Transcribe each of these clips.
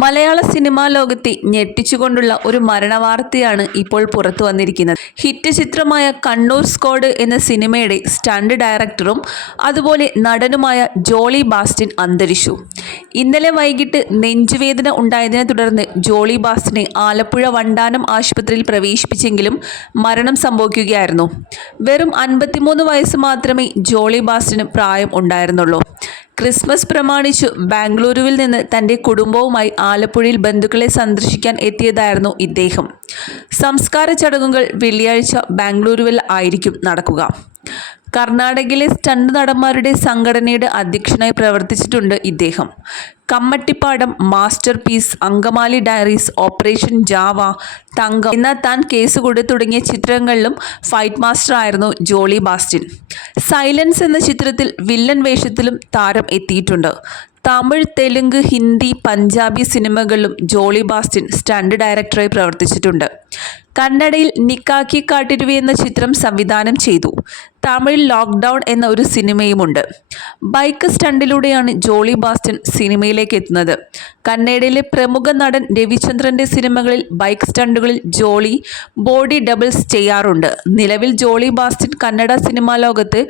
മലയാള cinema ലോകത്തെ ഞെട്ടിച്ചുകൊണ്ടുള്ള ഒരു മരണവാർത്തയാണ് ഇപ്പോൾ പുറത്തു വന്നിരിക്കുന്നത്. ഹിറ്റ് ചിത്രമായ കണ്ണൂർ സ്ക്വാഡ് എന്ന സിനിമയുടെ സ്റ്റണ്ട് ഡയറക്ടറും അതുപോലെ നടനുമായ ജോളി ബാസ്റ്റിൻ അന്തരിച്ചു. ഇന്നലെ വൈകിട്ട് നെഞ്ചുവേദന ഉണ്ടായതിനെ തുടർന്ന് ജോളി ബാസ്റ്റിനെ ആലപ്പുഴ വണ്ടാനം ആശുപത്രിയിൽ പ്രവേശിപ്പിച്ചെങ്കിലും മരണം സംഭവിക്കുകയായിരുന്നു. വെറും അൻപത്തിമൂന്ന് വയസ്സ് മാത്രമേ ജോളി ബാസ്റ്റിന് പ്രായം ഉണ്ടായിരുന്നുള്ളൂ. ക്രിസ്മസ് പ്രമാണിച്ചു. ബാംഗ്ലൂരുവിൽ നിന്ന് തന്റെ കുടുംബവുമായി ആലപ്പുഴയിൽ ബന്ധുക്കളെ സന്ദർശിക്കാൻ എത്തിയതായിരുന്നു ഇദ്ദേഹം. സംസ്കാര ചടങ്ങുകൾ വെള്ളിയാഴ്ച ബാംഗ്ലൂരുവിൽ ആയിരിക്കും നടക്കുക. കർണാടകയിലെ സ്റ്റണ്ട് നടന്മാരുടെ സംഘടനയുടെ അധ്യക്ഷനായി പ്രവർത്തിച്ചിട്ടുണ്ട് ഇദ്ദേഹം. Kammattipaadam masterpiece Angamaly diaries operation Java Thankam എന്ന താൻ കേസ് കൊടു തുടങ്ങിയ ചിത്രങ്ങളിലും ഫൈറ്റ് മാസ്റ്റർ ആയിരുന്നു ജോളി ബാസ്റ്റിൻ. സൈലൻസ് എന്ന ചിത്രത്തിൽ വില്ലൻ വേഷത്തിലും താരം എത്തിയിട്ടുണ്ട്. തമിഴ് തെലുങ്ക് ഹിന്ദി പഞ്ചാബി സിനിമകളിലും ജോളി ബാസ്റ്റിൻ സ്റ്റണ്ട് ഡയറക്ടറായി പ്രവർത്തിച്ചിട്ടുണ്ട്. കന്നഡയിൽ നിക്കാക്കി കാട്ടിരുവി എന്ന ചിത്രം സംവിധാനം ചെയ്തു. തമിഴ് ലോക്ക്ഡൗൺ എന്ന ഒരു സിനിമയുമുണ്ട്. ബൈക്ക് സ്റ്റണ്ടിലൂടെയാണ് ജോളി ബാസ്റ്റൻ സിനിമയിലേക്ക് എത്തുന്നത്. കന്നഡയിലെ പ്രമുഖ നടൻ രവിചന്ദ്രന്റെ സിനിമകളിൽ ബൈക്ക് സ്റ്റണ്ടുകളിൽ ജോളി ബോഡി ഡബിൾസ് ചെയ്യാറുണ്ട്. നിലവിൽ ജോളി ബാസ്റ്റിൻ കന്നഡ സിനിമാ ലോകത്ത്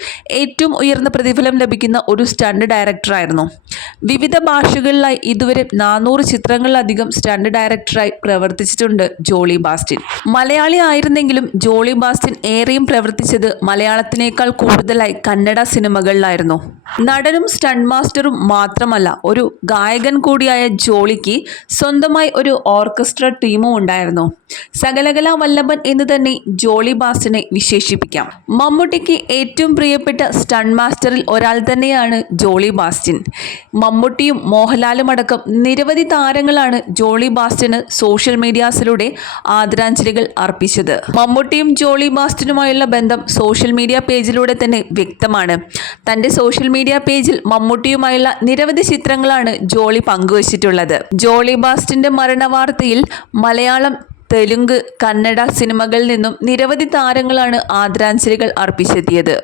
ഏറ്റവും ഉയർന്ന പ്രതിഫലം ലഭിക്കുന്ന ഒരു സ്റ്റണ്ട് ഡയറക്ടറായിരുന്നു. വിവിധ ഭാഷകളിലായി ഇതുവരെ നാനൂറ് ചിത്രങ്ങളിലധികം സ്റ്റണ്ട് ഡയറക്ടറായി പ്രവർത്തിച്ചിട്ടുണ്ട് ജോളി ബാസ്റ്റിൻ. മലയാളി ആയിരുന്നെങ്കിലും ജോളി ബാസ്റ്റിൻ ഏറെയും പ്രവർത്തിച്ചത് മലയാളത്തിനേക്കാൾ കൂടുതലായി കന്നഡ സിനിമകളിലായിരുന്നു. നടനും സ്റ്റണ്ട് മാസ്റ്ററും മാത്രമല്ല ഒരു ഗായകൻ കൂടിയായ ജോളിക്ക് സ്വന്തമായി ഒരു ഓർക്കസ്ട്ര ടീമും ഉണ്ടായിരുന്നു. സകലകല വല്ലഭൻ എന്ന് തന്നെ ജോളി ബാസിനെ വിശേഷിപ്പിക്കാം. മമ്മൂട്ടിക്ക് ഏറ്റവും പ്രിയപ്പെട്ട സ്റ്റണ്ട് മാസ്റ്ററിൽ ഒരാൾ തന്നെയാണ് ജോളി ബാസ്റ്റിൻ. മമ്മൂട്ടിയും മോഹൻലാലും അടക്കം നിരവധി താരങ്ങളാണ് ജോളി ബാസ്റ്റിന് സോഷ്യൽ മീഡിയാസിലൂടെ ആദരാഞ്ജലികൾ അർപ്പിച്ചത്. മമ്മൂട്ടിയും ജോളി ബാസ്റ്റിനുമായുള്ള ബന്ധം സോഷ്യൽ മീഡിയ പേജിലൂടെ തന്നെ വ്യക്തമാണ്. തന്റെ സോഷ്യൽ മീഡിയ പേജിൽ മമ്മൂട്ടിയുമായുള്ള നിരവധി ചിത്രങ്ങളാണ് ജോളി പങ്കുവച്ചിട്ടുള്ളത്. ജോളി ബാസ്റ്റിന്റെ മരണവാർത്തയിൽ മലയാളം തെലുങ്ക് കന്നഡ സിനിമകളിൽ നിന്നും നിരവധി താരങ്ങളാണ് ആദരാഞ്ജലികൾ അർപ്പിച്ചെത്തിയത്.